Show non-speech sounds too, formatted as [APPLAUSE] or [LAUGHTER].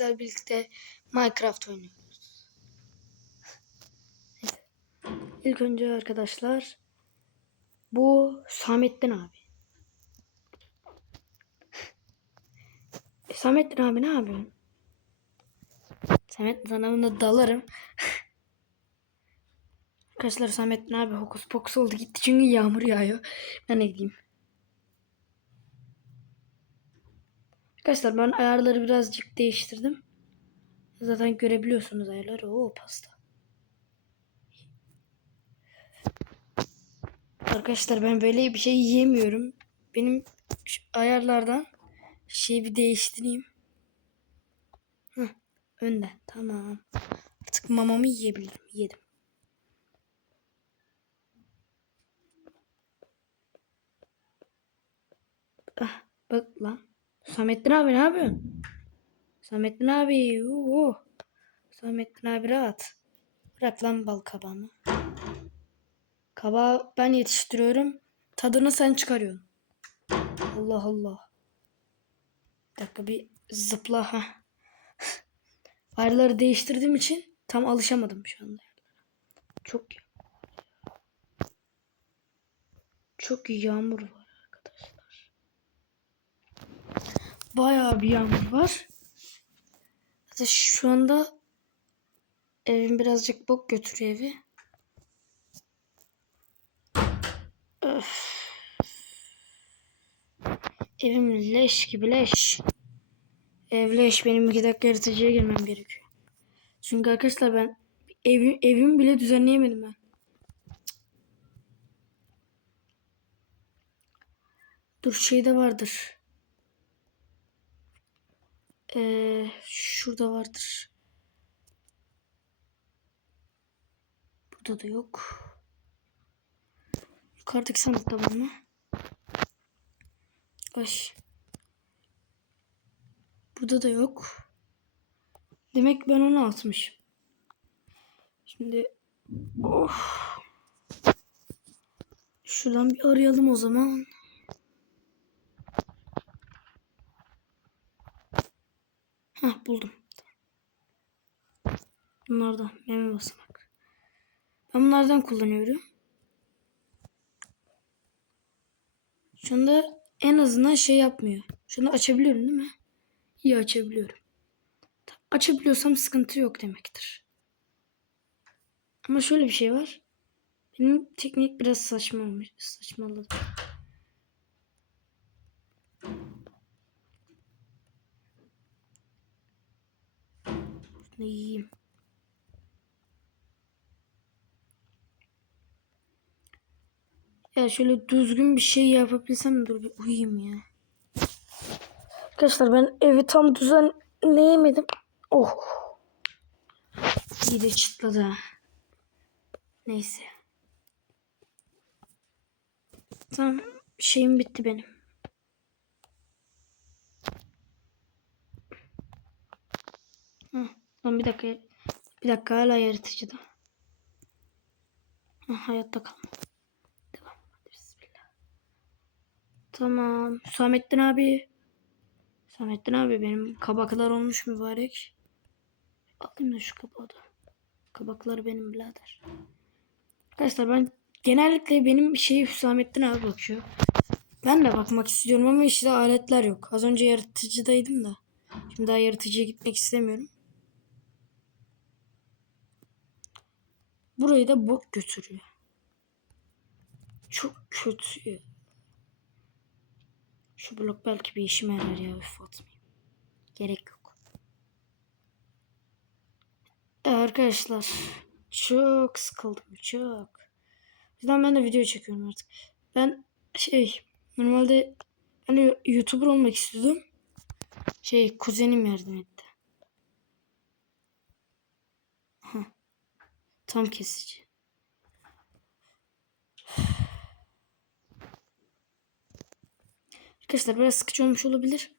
sizlerle birlikte Minecraft oynuyoruz. İlk önce arkadaşlar bu Samettin abi. E, Samettin abi ne yapıyorsun? Samettin sana dalarım. [LAUGHS] Arkadaşlar Samettin abi hokus pokus oldu gitti çünkü yağmur yağıyor. Ben ne gideyim. Arkadaşlar ben ayarları birazcık değiştirdim. Zaten görebiliyorsunuz ayarları. Oo pasta. Arkadaşlar ben böyle bir şey yiyemiyorum. Benim ayarlardan şeyi bir değiştireyim. Heh, önde. Tamam. Artık mamamı yiyebilirim. Yedim. Ah, bak lan. Samettin abi ne yapıyorsun? Samettin abi. Oo. Samettin abi rahat. Bırak lan bal kabağımı. Kabağı ben yetiştiriyorum. Tadını sen çıkarıyorsun. Allah Allah. Bir dakika bir zıpla. ha. Ayarları değiştirdiğim için tam alışamadım şu anda. Çok çok iyi yağmur var arkadaşlar. Bayağı bir yağmur var. Hatta şu anda evim birazcık bok götürüyor evi. Öf. Evim leş gibi leş. Ev leş. Benim iki dakika yaratıcıya girmem gerekiyor. Çünkü arkadaşlar ben evi, evimi bile düzenleyemedim ben. Dur şeyde vardır. Ee, şurada vardır. Burada da yok. Yukarıdaki sandıkta var mı? Baş. Burada da yok. Demek ben onu atmışım. Şimdi of. Şuradan bir arayalım o zaman. Heh buldum. Bunlardan meme basamak. Ben bunlardan kullanıyorum. Şunda en azından şey yapmıyor. Şunu açabiliyorum değil mi? İyi açabiliyorum. Açabiliyorsam sıkıntı yok demektir. Ama şöyle bir şey var. Benim teknik biraz saçma olmuş. Saçmaladım. Şunu yiyeyim. Ya şöyle düzgün bir şey yapabilsem dur bir uyuyayım ya. Arkadaşlar ben evi tam düzenleyemedim. Oh. İyi de çıtladı. Neyse. Tamam şeyim bitti benim. Lan bir dakika. Bir dakika hala yaratıcıda. Hı, hayatta kalma. Devam. Bismillah. Tamam. Samettin abi. Samettin abi benim kabaklar olmuş mübarek. Alayım da şu kabağı da. Kabaklar benim birader. Arkadaşlar ben genellikle benim şey Hüsamettin abi bakıyor. Ben de bakmak istiyorum ama işte aletler yok. Az önce yaratıcıdaydım da. Şimdi daha yaratıcıya gitmek istemiyorum. Burayı da bok götürüyor. Çok kötü. Şu blok belki bir işime yarar ya. Üf atmayayım. Gerek yok. Ee, Arkadaşlar çok sıkıldım çok. Yüzden ben de video çekiyorum artık. Ben şey normalde ben de YouTuber olmak istiyordum. Şey kuzenim yardım etti. Tam kesici. Arkadaşlar biraz sıkıcı olmuş olabilir.